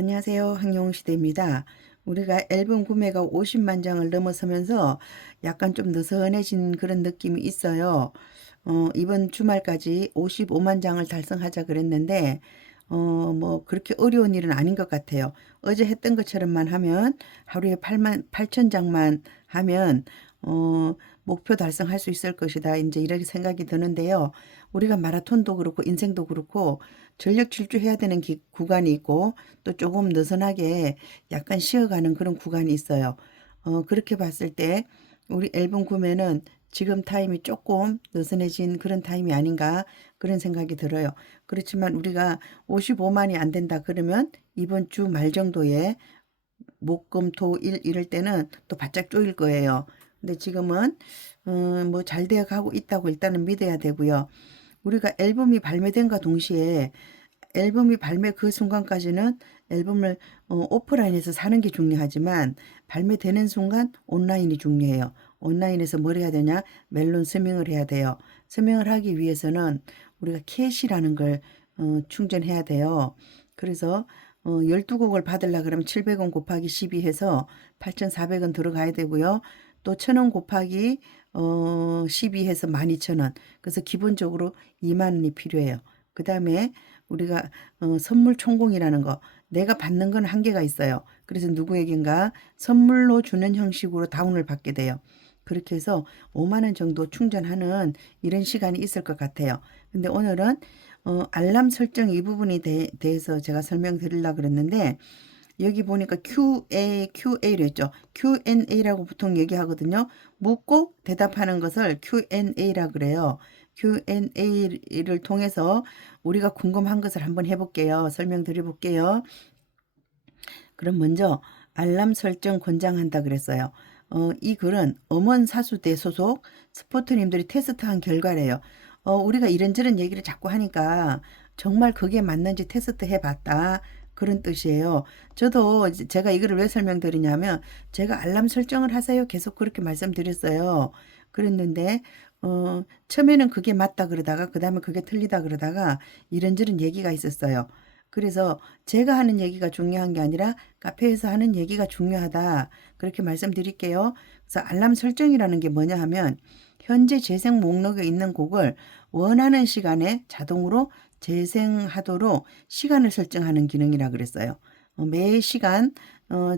안녕하세요. 황영웅시대입니다. 우리가 앨범 구매가 50만 장을 넘어서면서 약간 좀 느슨해진 그런 느낌이 있어요. 이번 주말까지 55만 장을 달성하자 그랬는데, 뭐 그렇게 어려운 일은 아닌 것 같아요. 어제 했던 것처럼만 하면 하루에 8천 장만 하면 목표 달성할 수 있을 것이다. 이제 이렇게 생각이 드는데요. 우리가 마라톤도 그렇고 인생도 그렇고 전력 질주해야 되는 구간이 있고 또 조금 느슨하게 약간 쉬어가는 그런 구간이 있어요. 그렇게 봤을 때 우리 앨범 구매는 지금 타임이 조금 느슨해진 그런 타임이 아닌가 그런 생각이 들어요. 그렇지만 우리가 55만이 안 된다 그러면 이번 주 말 정도에 목, 금, 토, 일 이럴 때는 또 바짝 쪼일 거예요. 근데 지금은 뭐 잘 되어 가고 있다고 일단은 믿어야 되고요. 우리가 앨범이 발매된과 동시에 앨범이 발매 그 순간까지는 앨범을 오프라인에서 사는 게 중요하지만 발매되는 순간 온라인이 중요해요. 온라인에서 뭘 해야 되냐? 멜론 서명을 해야 돼요. 서명을 하기 위해서는 우리가 캐시라는 걸 충전해야 돼요. 그래서 12곡을 받으려 그러면 700원 곱하기 12 해서 8,400원 들어가야 되고요. 또 1,000원 곱하기 12 해서 12,000원. 그래서 기본적으로 2만 원이 필요해요. 그 다음에 우리가 선물 총공이라는 거 내가 받는 건 한계가 있어요. 그래서 누구에겐가 선물로 주는 형식으로 다운을 받게 돼요. 그렇게 해서 5만 원 정도 충전하는 이런 시간이 있을 것 같아요. 근데 오늘은 알람 설정 이 부분에 대해서 제가 설명드리려고 그랬는데 여기 보니까 QA를 했죠. Q&A라고 보통 얘기하거든요. 묻고 대답하는 것을 Q&A라 그래요. Q&A를 통해서 우리가 궁금한 것을 한번 해볼게요. 설명드려 볼게요. 그럼 먼저 알람 설정 권장한다 그랬어요. 이 글은 엄원사수대 소속 스포트님들이 테스트한 결과래요. 우리가 이런저런 얘기를 자꾸 하니까 정말 그게 맞는지 테스트 해봤다. 그런 뜻이에요. 저도 제가 이거를 왜 설명드리냐면 제가 알람 설정을 하세요. 계속 그렇게 말씀드렸어요. 그랬는데 처음에는 그게 맞다 그러다가 그 다음에 그게 틀리다 그러다가 이런저런 얘기가 있었어요. 그래서 제가 하는 얘기가 중요한 게 아니라 카페에서 하는 얘기가 중요하다. 그렇게 말씀드릴게요. 그래서 알람 설정이라는 게 뭐냐 하면 현재 재생 목록에 있는 곡을 원하는 시간에 자동으로 재생하도록 시간을 설정하는 기능이라 그랬어요. 매 시간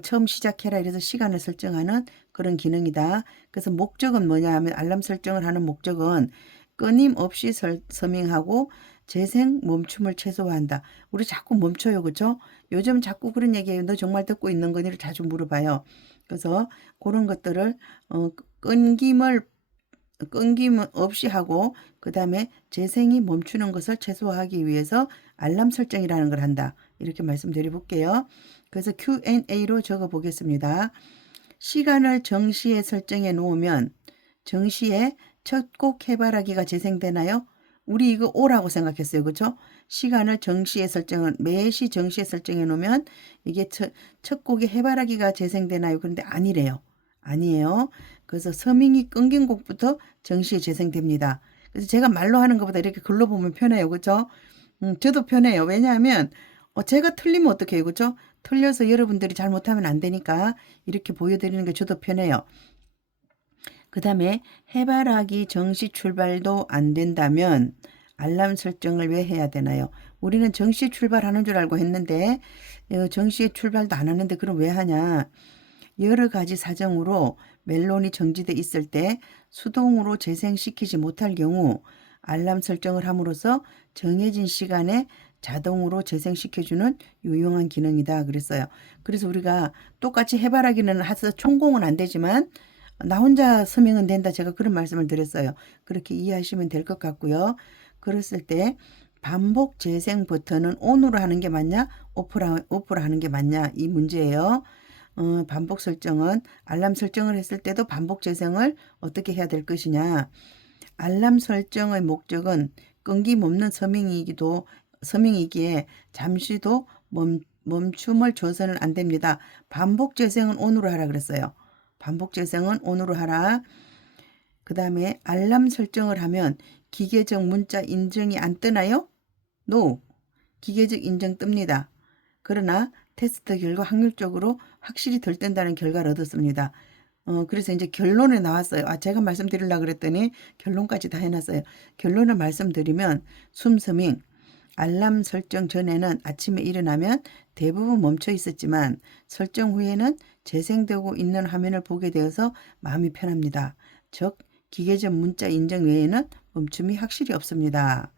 처음 시작해라 이래서 시간을 설정하는 그런 기능이다. 그래서 목적은 뭐냐 하면 알람 설정을 하는 목적은 끊임없이 서밍하고 재생 멈춤을 최소화한다. 우리 자꾸 멈춰요. 그죠? 요즘 자꾸 그런 얘기해요. 너 정말 듣고 있는 거니를 자주 물어봐요. 그래서 그런 것들을 끊김을 끊김 없이 하고 그 다음에 재생이 멈추는 것을 최소화하기 위해서 알람 설정이라는 걸 한다. 이렇게 말씀드려 볼게요. 그래서 Q&A로 적어 보겠습니다. 시간을 정시에 설정해 놓으면 정시에 첫 곡 해바라기가 재생되나요? 우리 이거 오라고 생각했어요. 그렇죠? 시간을 정시에 설정을 매시 정시에 설정해 놓으면 이게 첫 곡에 해바라기가 재생되나요? 그런데 아니래요. 아니에요. 그래서 서밍이 끊긴 곡부터 정시에 재생됩니다. 그래서 제가 말로 하는 것보다 이렇게 글로 보면 편해요. 그렇죠? 저도 편해요. 왜냐하면 제가 틀리면 어떡해요. 그렇죠? 틀려서 여러분들이 잘못하면 안 되니까 이렇게 보여드리는 게 저도 편해요. 그 다음에 해바라기 정시 출발도 안 된다면 알람 설정을 왜 해야 되나요? 우리는 정시 출발하는 줄 알고 했는데 정시에 출발도 안 하는데 그럼 왜 하냐? 여러 가지 사정으로 멜론이 정지돼 있을 때 수동으로 재생시키지 못할 경우 알람 설정을 함으로써 정해진 시간에 자동으로 재생시켜주는 유용한 기능이다 그랬어요. 그래서 우리가 똑같이 해바라기는 해서 총공은 안 되지만 나 혼자 서명은 된다. 제가 그런 말씀을 드렸어요. 그렇게 이해하시면 될 것 같고요. 그랬을 때 반복 재생 버튼은 ON으로 하는 게 맞냐? 오프로 하는 게 맞냐? 이 문제예요. 반복 설정은 알람 설정을 했을 때도 반복 재생을 어떻게 해야 될 것이냐. 알람 설정의 목적은 끊김없는 서명이기에 잠시도 멈춤을 줘서는 안 됩니다. 반복 재생은 ON으로 하라 그랬어요. 반복 재생은 ON으로 하라. 그 다음에 알람 설정을 하면 기계적 문자 인증이 안 뜨나요? No. 기계적 인증 뜹니다. 그러나 테스트 결과 확률적으로 확실히 덜 뜬다는 결과를 얻었습니다. 그래서 이제 결론에 나왔어요. 제가 말씀드리려고 그랬더니 결론까지 다 해놨어요. 결론을 말씀드리면 숨스밍, 알람 설정 전에는 아침에 일어나면 대부분 멈춰 있었지만 설정 후에는 재생되고 있는 화면을 보게 되어서 마음이 편합니다. 즉, 기계적 문자 인정 외에는 멈춤이 확실히 없습니다.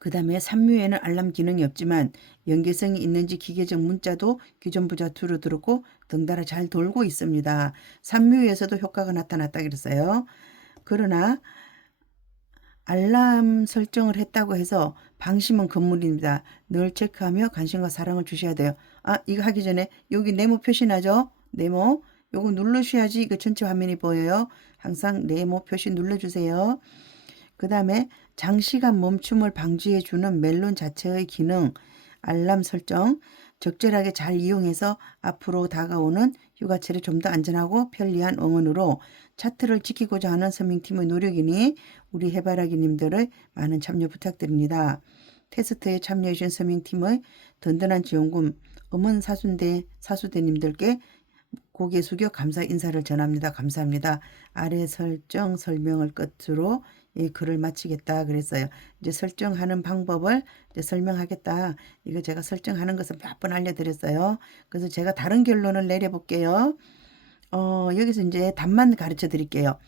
그 다음에 산뮤에는 알람 기능이 없지만 연계성이 있는지 기계적 문자도 기존보다 줄어들었고 덩달아 잘 돌고 있습니다. 산뮤에서도 효과가 나타났다 그랬어요. 그러나 알람 설정을 했다고 해서 방심은 금물입니다. 늘 체크하며 관심과 사랑을 주셔야 돼요. 이거 하기 전에 여기 네모 표시 나죠? 네모. 요거 누르셔야지 이거 전체 화면이 보여요. 항상 네모 표시 눌러주세요. 그 다음에 장시간 멈춤을 방지해주는 멜론 자체의 기능, 알람 설정, 적절하게 잘 이용해서 앞으로 다가오는 휴가철에 좀 더 안전하고 편리한 응원으로 차트를 지키고자 하는 서밍팀의 노력이니 우리 해바라기님들의 많은 참여 부탁드립니다. 테스트에 참여해주신 서밍팀의 든든한 지원금 음원 사수대님들께 고개 숙여 감사 인사를 전합니다. 감사합니다. 아래 설정 설명을 끝으로 글을 마치겠다 그랬어요. 이제 설정하는 방법을 이제 설명하겠다. 이거 제가 설정하는 것을 몇 번 알려드렸어요. 그래서 제가 다른 결론을 내려볼게요. 여기서 이제 답만 가르쳐 드릴게요.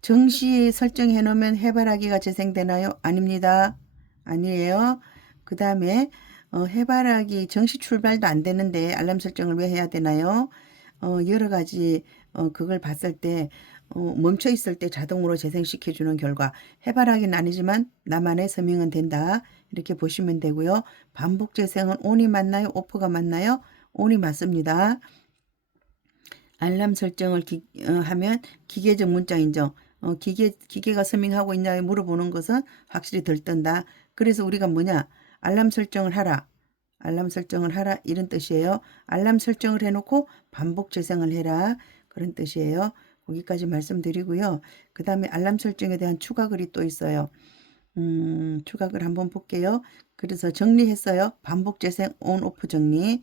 정시 설정해 놓으면 해바라기가 재생되나요? 아닙니다. 아니에요. 그 다음에 해바라기 정시 출발도 안 되는데 알람 설정을 왜 해야 되나요? 여러 가지 그걸 봤을 때 멈춰 있을 때 자동으로 재생시켜 주는 결과 해바라기는 아니지만 나만의 서밍은 된다. 이렇게 보시면 되고요. 반복 재생은 ON이 맞나요? OFF가 맞나요? ON이 맞습니다. 알람 설정을 하면 기계적 문자 인정. 기계가 서밍하고 있냐고 물어보는 것은 확실히 덜 뜬다. 그래서 우리가 뭐냐? 알람 설정을 하라. 알람 설정을 하라 이런 뜻이에요. 알람 설정을 해놓고 반복 재생을 해라 그런 뜻이에요. 거기까지 말씀드리고요. 그 다음에 알람 설정에 대한 추가글이 또 있어요. 추가글 한번 볼게요. 그래서 정리했어요. 반복 재생 온 오프 정리.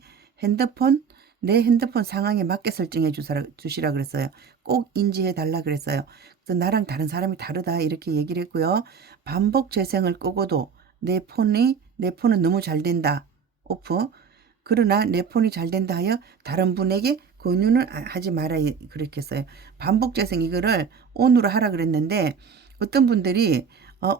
내 핸드폰 상황에 맞게 설정해 주시라 그랬어요. 꼭 인지해 달라 그랬어요. 그래서 나랑 다른 사람이 다르다 이렇게 얘기를 했고요. 반복 재생을 끄고도 내 폰은 너무 잘 된다. 오프. 그러나 내 폰이 잘 된다 하여 다른 분에게 권유는 하지 마라 그렇게 했어요. 반복 재생 이거를 온으로 하라 그랬는데 어떤 분들이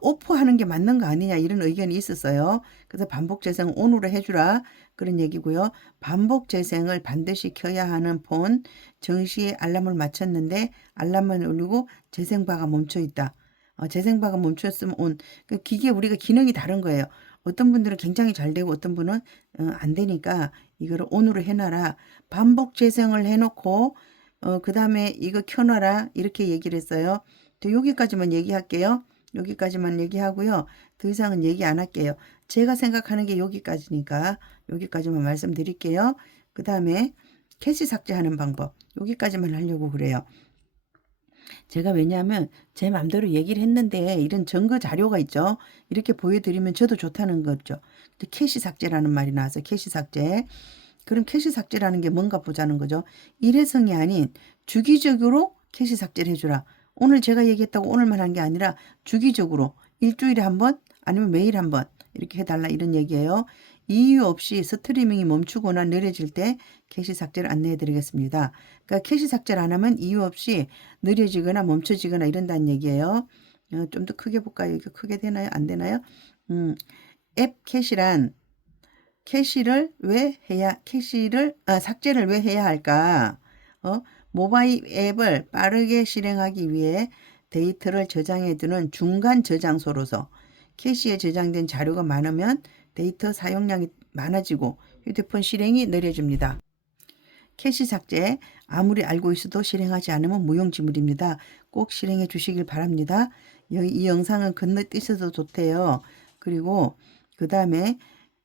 오프하는 게 맞는 거 아니냐 이런 의견이 있었어요. 그래서 반복 재생 온으로 해주라 그런 얘기고요. 반복 재생을 반드시 켜야 하는 폰 정시에 알람을 맞췄는데 알람만 울리고 재생바가 멈춰 있다. 재생바가 멈췄으면 온. 그 기계 우리가 기능이 다른 거예요. 어떤 분들은 굉장히 잘 되고 어떤 분은 안 되니까 이거를 온으로 해놔라. 반복 재생을 해놓고 그 다음에 이거 켜놔라 이렇게 얘기를 했어요. 또 여기까지만 얘기할게요. 여기까지만 얘기하고요. 더 이상은 얘기 안 할게요. 제가 생각하는 게 여기까지니까 여기까지만 말씀드릴게요. 그 다음에 캐시 삭제하는 방법 여기까지만 하려고 그래요. 제가 왜냐하면 제 맘대로 얘기를 했는데 이런 증거 자료가 있죠. 이렇게 보여드리면 저도 좋다는 거죠. 캐시 삭제라는 말이 나와서 캐시 삭제. 그럼 캐시 삭제라는 게 뭔가 보자는 거죠. 일회성이 아닌 주기적으로 캐시 삭제를 해주라. 오늘 제가 얘기했다고 오늘만 한 게 아니라 주기적으로 일주일에 한 번 아니면 매일 한 번 이렇게 해달라 이런 얘기예요. 이유 없이 스트리밍이 멈추거나 느려질 때 캐시 삭제를 안내해 드리겠습니다. 그러니까 캐시 삭제를 안 하면 이유 없이 느려지거나 멈춰지거나 이런다는 얘기예요. 좀 더 크게 볼까요? 이게 크게 되나요? 안 되나요? 앱 캐시란 삭제를 왜 해야 할까? 모바일 앱을 빠르게 실행하기 위해 데이터를 저장해 두는 중간 저장소로서 캐시에 저장된 자료가 많으면 데이터 사용량이 많아지고 휴대폰 실행이 느려집니다. 캐시 삭제 아무리 알고 있어도 실행하지 않으면 무용지물입니다. 꼭 실행해 주시길 바랍니다. 이 영상은 건너뛰셔도 좋대요. 그리고 그 다음에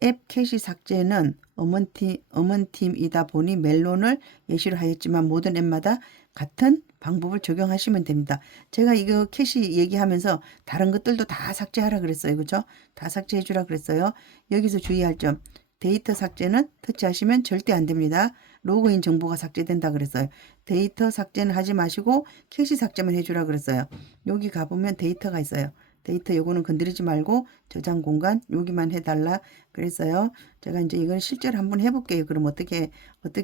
앱 캐시 삭제는 어먼팀이다 보니 멜론을 예시로 하였지만 모든 앱마다 같은 방법을 적용하시면 됩니다. 제가 이거 캐시 얘기하면서 다른 것들도 다 삭제하라 그랬어요. 그죠? 다 삭제해 주라 그랬어요. 여기서 주의할 점. 데이터 삭제는 터치하시면 절대 안 됩니다. 로그인 정보가 삭제된다 그랬어요. 데이터 삭제는 하지 마시고 캐시 삭제만 해주라 그랬어요. 여기 가보면 데이터가 있어요. 데이터 요거는 건드리지 말고 저장 공간 여기만 해달라 그랬어요. 제가 이제 이걸 실제로 한번 해볼게요. 그럼 어떻게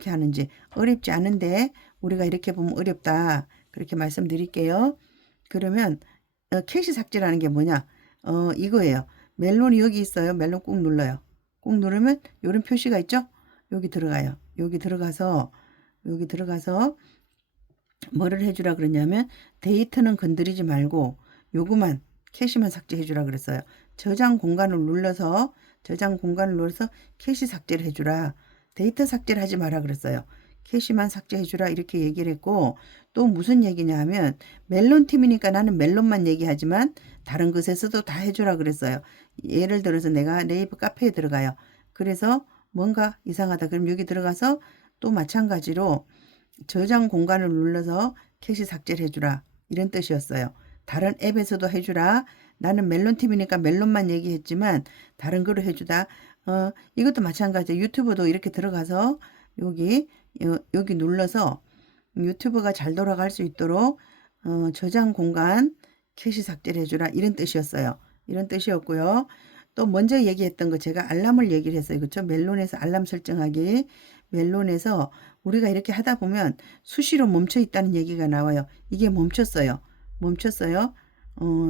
하는지. 어렵지 않은데 우리가 이렇게 보면 어렵다 그렇게 말씀드릴게요. 그러면 캐시 삭제라는 게 뭐냐? 이거예요. 멜론이 여기 있어요. 멜론 꾹 눌러요. 꾹 누르면 이런 표시가 있죠? 여기 들어가요. 여기 들어가서 뭐를 해주라 그러냐면 데이터는 건드리지 말고 요거만 캐시만 삭제해 주라 그랬어요. 저장 공간을 눌러서 캐시 삭제를 해주라. 데이터 삭제를 하지 마라 그랬어요. 캐시만 삭제해 주라 이렇게 얘기를 했고 또 무슨 얘기냐 하면 멜론 팀이니까 나는 멜론만 얘기하지만 다른 것에서도 다 해주라 그랬어요. 예를 들어서 내가 네이버 카페에 들어가요. 그래서 뭔가 이상하다. 그럼 여기 들어가서 또 마찬가지로 저장 공간을 눌러서 캐시 삭제를 해주라. 이런 뜻이었어요. 다른 앱에서도 해주라. 나는 멜론 팀이니까 멜론만 얘기했지만 다른 거로 해주다. 이것도 마찬가지예요. 유튜브도 이렇게 들어가서 여기 눌러서 유튜브가 잘 돌아갈 수 있도록 저장 공간 캐시 삭제를 해주라. 이런 뜻이었어요. 이런 뜻이었고요. 또 먼저 얘기했던 거 제가 알람을 얘기를 했어요. 그렇죠? 멜론에서 알람 설정하기. 멜론에서 우리가 이렇게 하다 보면 수시로 멈춰 있다는 얘기가 나와요. 이게 멈췄어요.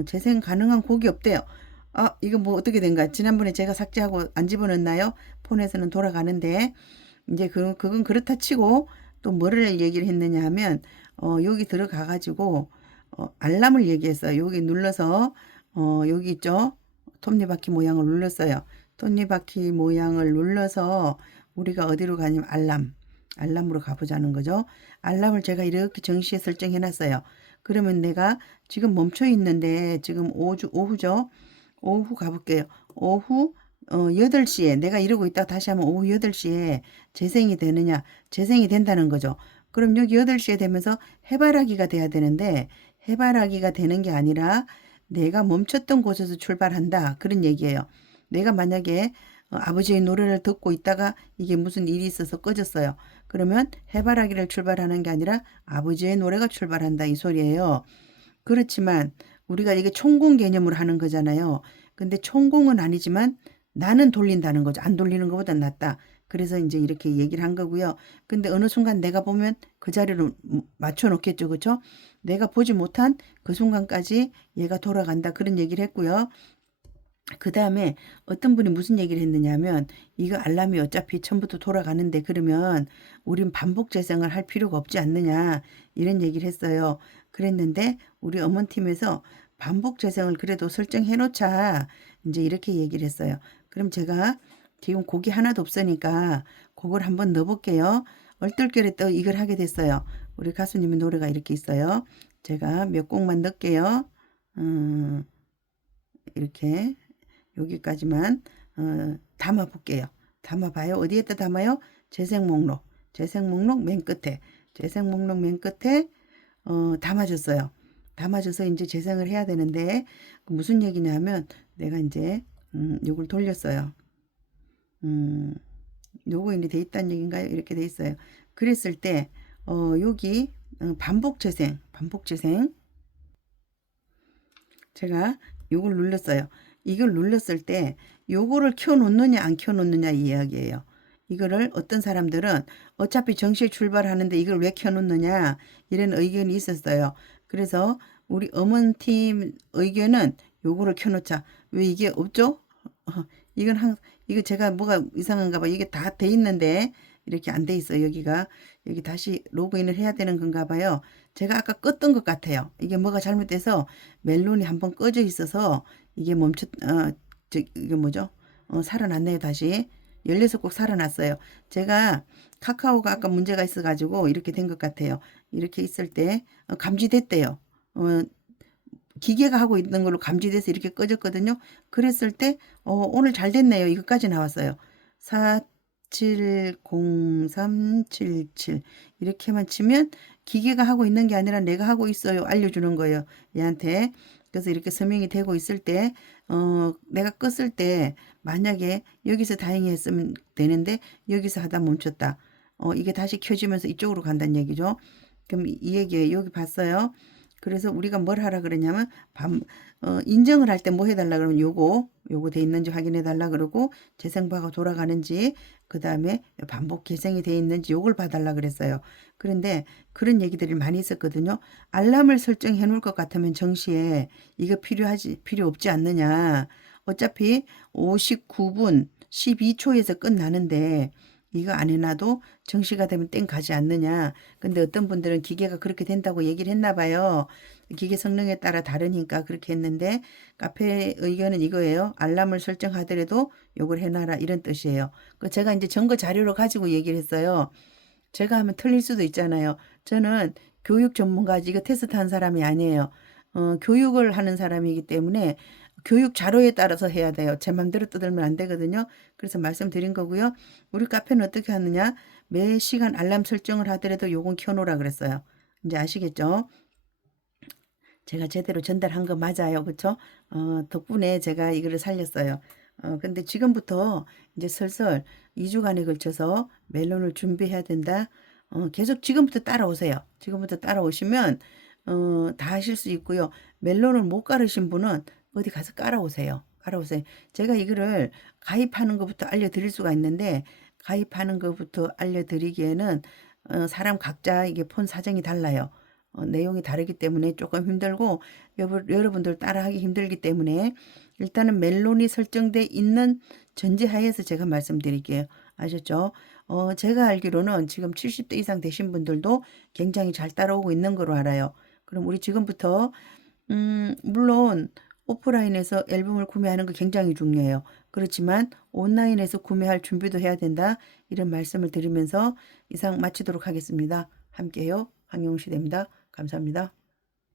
재생 가능한 곡이 없대요. 아, 이거 뭐 어떻게 된가? 지난번에 제가 삭제하고 안 집어넣나요? 폰에서는 돌아가는데 이제 그건 그렇다 치고 또 뭐를 얘기를 했느냐 하면 여기 들어가 가지고 알람을 얘기했어요. 여기 눌러서 여기 있죠? 톱니바퀴 모양을 눌렀어요. 톱니바퀴 모양을 눌러서 우리가 어디로 가냐면 알람으로 가보자는 거죠. 알람을 제가 이렇게 정시에 설정해 놨어요. 그러면 내가 지금 멈춰 있는데 지금 오후죠. 오후 가볼게요. 오후 8시에 내가 이러고 있다 다시 하면 오후 8시에 재생이 되느냐? 재생이 된다는 거죠. 그럼 여기 8시에 되면서 해바라기가 돼야 되는데 해바라기가 되는 게 아니라 내가 멈췄던 곳에서 출발한다. 그런 얘기예요. 내가 만약에 아버지의 노래를 듣고 있다가 이게 무슨 일이 있어서 꺼졌어요. 그러면 해바라기를 출발하는 게 아니라 아버지의 노래가 출발한다 이 소리예요. 그렇지만 우리가 이게 총공 개념으로 하는 거잖아요. 근데 총공은 아니지만 나는 돌린다는 거죠. 안 돌리는 것보다 낫다. 그래서 이제 이렇게 얘기를 한 거고요. 근데 어느 순간 내가 보면 그 자리로 맞춰 놓겠죠. 그렇죠? 내가 보지 못한 그 순간까지 얘가 돌아간다. 그런 얘기를 했고요. 그 다음에 어떤 분이 무슨 얘기를 했느냐 하면 이거 알람이 어차피 처음부터 돌아가는데 그러면 우린 반복 재생을 할 필요가 없지 않느냐 이런 얘기를 했어요. 그랬는데 우리 어머님팀에서 반복 재생을 그래도 설정해 놓자 이제 이렇게 얘기를 했어요. 그럼 제가 지금 곡이 하나도 없으니까 곡을 한번 넣어볼게요. 얼떨결에 또 이걸 하게 됐어요. 우리 가수님의 노래가 이렇게 있어요. 제가 몇 곡만 넣을게요. 이렇게 여기까지만 담아 볼게요. 담아 봐요. 어디에다 담아요? 재생 목록 맨 끝에 담아줬어요. 담아줘서 이제 재생을 해야 되는데 무슨 얘기냐면 내가 이제 요걸 돌렸어요. 요거 이제 돼 있다는 얘기인가요? 이렇게 돼 있어요. 그랬을 때 여기 반복 재생 제가 요걸 눌렀어요. 이걸 눌렀을 때 요거를 켜놓느냐 안 켜놓느냐 이 이야기예요. 이거를 어떤 사람들은 어차피 정시에 출발하는데 이걸 왜 켜놓느냐 이런 의견이 있었어요. 그래서 우리 어머니팀 의견은 요거를 켜놓자. 왜 이게 없죠? 이거 제가 뭐가 이상한가 봐. 이게 다 돼 있는데 이렇게 안 돼 있어요. 여기 다시 로그인을 해야 되는 건가 봐요. 제가 아까 껐던 것 같아요. 이게 뭐가 잘못돼서 멜론이 한번 꺼져 있어서 이게 이게 뭐죠? 살아났네요, 다시. 16곡 살아났어요. 제가 카카오가 아까 문제가 있어가지고 이렇게 된 것 같아요. 이렇게 있을 때 감지됐대요. 기계가 하고 있는 걸로 감지돼서 이렇게 꺼졌거든요. 그랬을 때 오늘 잘 됐네요. 이것까지 나왔어요. 470377 이렇게만 치면 기계가 하고 있는 게 아니라 내가 하고 있어요. 알려주는 거예요. 얘한테. 그래서 이렇게 서명이 되고 있을 때 내가 껐을 때 만약에 여기서 다행히 했으면 되는데 여기서 하다 멈췄다. 이게 다시 켜지면서 이쪽으로 간다는 얘기죠. 그럼 이 얘기예요. 여기 봤어요. 그래서 우리가 뭘 하라 그러냐면 인정을 할 때 뭐 해달라 그러면 요거 돼 있는지 확인해 달라 그러고 재생바가 돌아가는지 그 다음에 반복 계생이 돼 있는지 요걸 봐달라 그랬어요. 그런데 그런 얘기들이 많이 있었거든요. 알람을 설정해 놓을 것 같으면 정시에 이거 필요 없지 않느냐. 어차피 59분 12초에서 끝나는데 이거 안 해놔도 정시가 되면 땡 가지 않느냐. 근데 어떤 분들은 기계가 그렇게 된다고 얘기를 했나 봐요. 기계 성능에 따라 다르니까 그렇게 했는데 카페 의견은 이거예요. 알람을 설정하더라도 요걸 해놔라 이런 뜻이에요. 그 제가 이제 증거 자료로 가지고 얘기를 했어요. 제가 하면 틀릴 수도 있잖아요. 저는 교육 전문가지 이거 테스트한 사람이 아니에요. 교육을 하는 사람이기 때문에 교육 자료에 따라서 해야 돼요. 제 맘대로 뜯으면 안 되거든요. 그래서 말씀드린 거고요. 우리 카페는 어떻게 하느냐? 매 시간 알람 설정을 하더라도 요건 켜놓으라 그랬어요. 이제 아시겠죠? 제가 제대로 전달한 거 맞아요. 그쵸? 덕분에 제가 이거를 살렸어요. 근데 지금부터 이제 슬슬 2주간에 걸쳐서 멜론을 준비해야 된다. 계속 지금부터 따라오세요. 지금부터 따라오시면, 다 하실 수 있고요. 멜론을 못 깔으신 분은 어디 가서 깔아오세요. 깔아오세요. 제가 이거를 가입하는 것부터 알려드릴 수가 있는데, 가입하는 것부터 알려드리기에는, 사람 각자 이게 폰 사정이 달라요. 내용이 다르기 때문에 조금 힘들고 여러분들 따라하기 힘들기 때문에 일단은 멜론이 설정돼 있는 전제하에서 제가 말씀드릴게요. 아셨죠? 제가 알기로는 지금 70대 이상 되신 분들도 굉장히 잘 따라오고 있는 거로 알아요. 그럼 우리 지금부터 물론 오프라인에서 앨범을 구매하는 거 굉장히 중요해요. 그렇지만 온라인에서 구매할 준비도 해야 된다. 이런 말씀을 드리면서 이상 마치도록 하겠습니다. 함께요. 황영시대입니다. 감사합니다.